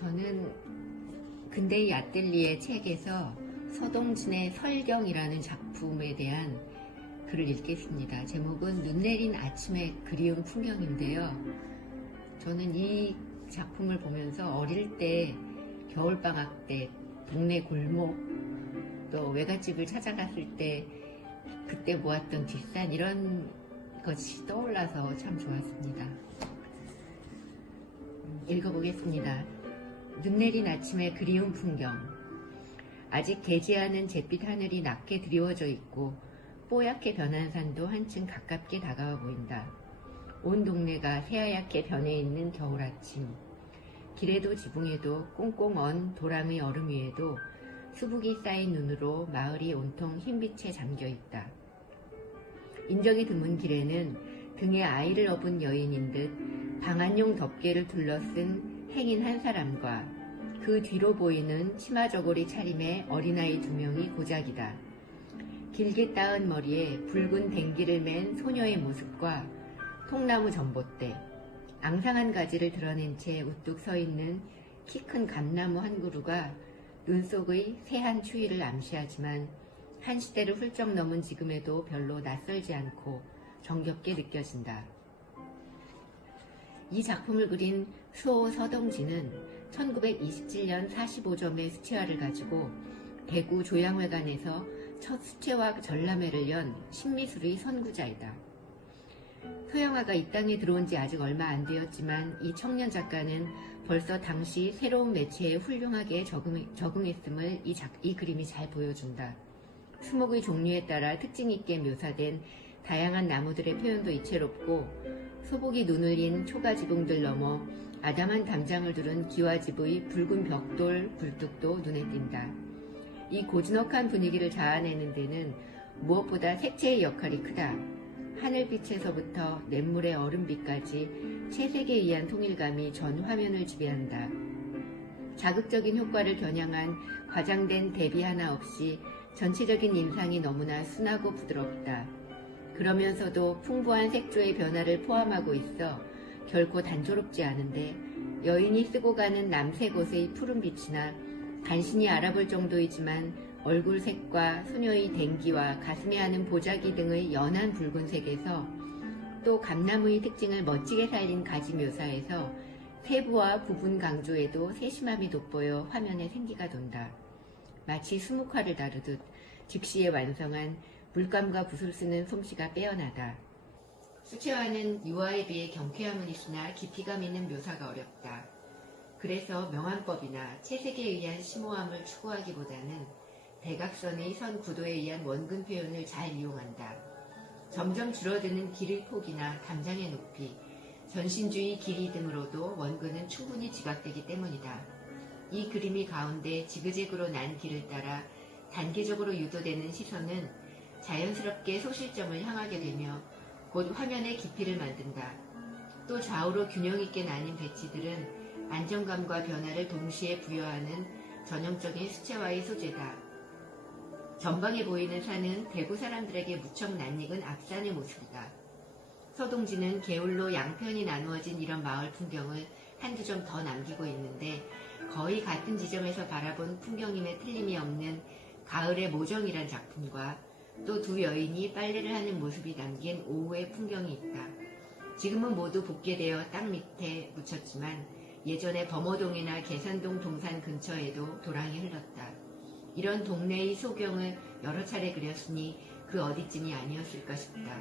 저는 근대의 아뜰리에 책에서 서동진의 설경이라는 작품에 대한 글을 읽겠습니다. 제목은 눈 내린 아침의 그리운 풍경인데요. 저는 이 작품을 보면서 어릴 때 겨울방학 때 동네 골목 또 외갓집을 찾아갔을 때 그때 모았던 뒷산 이런 것이 떠올라서 참 좋았습니다. 읽어보겠습니다. 눈 내린 아침의 그리운 풍경. 아직 개지 않은 잿빛 하늘이 낮게 드리워져 있고 뽀얗게 변한 산도 한층 가깝게 다가와 보인다. 온 동네가 새하얗게 변해 있는 겨울 아침. 길에도 지붕에도 꽁꽁 언 도랑의 얼음 위에도 수북이 쌓인 눈으로 마을이 온통 흰빛에 잠겨 있다. 인적이 드문 길에는 등에 아이를 업은 여인인 듯 방한용 덮개를 둘러쓴 행인 한 사람과 그 뒤로 보이는 치마 저고리 차림의 어린아이 2명이 고작이다. 길게 따은 머리에 붉은 댕기를 맨 소녀의 모습과 통나무 전봇대, 앙상한 가지를 드러낸 채 우뚝 서 있는 키 큰 감나무 한 그루가 눈 속의 새한 추위를 암시하지만 한 시대를 훌쩍 넘은 지금에도 별로 낯설지 않고 정겹게 느껴진다. 이 작품을 그린 수호 서동진은 1927년 45점의 수채화를 가지고 대구 조양회관에서 첫 수채화 전람회를 연 신미술의 선구자이다. 서양화가 이 땅에 들어온 지 아직 얼마 안 되었지만 이 청년 작가는 벌써 당시 새로운 매체에 훌륭하게 적응했음을 이 그림이 잘 보여준다. 수목의 종류에 따라 특징 있게 묘사된 다양한 나무들의 표현도 이채롭고 소복이 눈을 인 초가지붕들 넘어 아담한 담장을 두른 기와집의 붉은 벽돌 굴뚝도 눈에 띈다. 이 고즈넉한 분위기를 자아내는 데는 무엇보다 색채의 역할이 크다. 하늘빛에서부터 냇물의 얼음빛까지 채색에 의한 통일감이 전 화면을 지배한다. 자극적인 효과를 겨냥한 과장된 대비 하나 없이 전체적인 인상이 너무나 순하고 부드럽다. 그러면서도 풍부한 색조의 변화를 포함하고 있어 결코 단조롭지 않은데 여인이 쓰고 가는 남색 옷의 푸른빛이나 간신히 알아볼 정도이지만 얼굴색과 소녀의 댕기와 가슴에 하는 보자기 등의 연한 붉은색에서 또 감나무의 특징을 멋지게 살린 가지 묘사에서 세부와 부분 강조에도 세심함이 돋보여 화면에 생기가 돈다. 마치 수묵화를 다루듯 즉시에 완성한 물감과 붓을 쓰는 솜씨가 빼어나다. 수채화는 유화에 비해 경쾌함은 있으나 깊이감 있는 묘사가 어렵다. 그래서 명암법이나 채색에 의한 심오함을 추구하기보다는 대각선의 선 구도에 의한 원근 표현을 잘 이용한다. 점점 줄어드는 길의 폭이나 담장의 높이, 전신주의 길이 등으로도 원근은 충분히 지각되기 때문이다. 이 그림이 가운데 지그재그로 난 길을 따라 단계적으로 유도되는 시선은 자연스럽게 소실점을 향하게 되며 곧 화면의 깊이를 만든다. 또 좌우로 균형 있게 나뉜 배치들은 안정감과 변화를 동시에 부여하는 전형적인 수채화의 소재다. 전방에 보이는 산은 대구 사람들에게 무척 낯익은 앞산의 모습이다. 서동진은 게을로 양편이 나누어진 이런 마을 풍경을 한두 점 더 남기고 있는데 거의 같은 지점에서 바라본 풍경임에 틀림이 없는 가을의 모정이란 작품과 또 두 여인이 빨래를 하는 모습이 담긴 오후의 풍경이 있다. 지금은 모두 복개되어 땅 밑에 묻혔지만 예전에 범어동이나 계산동 동산 근처에도 도랑이 흘렀다. 이런 동네의 소경을 여러 차례 그렸으니 그 어디쯤이 아니었을까 싶다.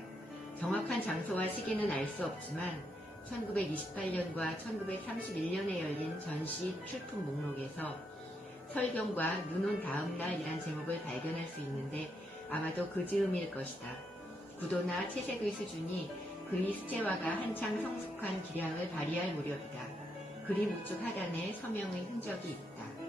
정확한 장소와 시기는 알 수 없지만 1928년과 1931년에 열린 전시 출품 목록에서 설경과 눈 온 다음 날이란 제목을 발견할 수 있는데 아마도 그 즈음일 것이다. 구도나 채색의 수준이 그의 수채화가 한창 성숙한 기량을 발휘할 무렵이다. 그림 우측 하단에 서명의 흔적이 있다.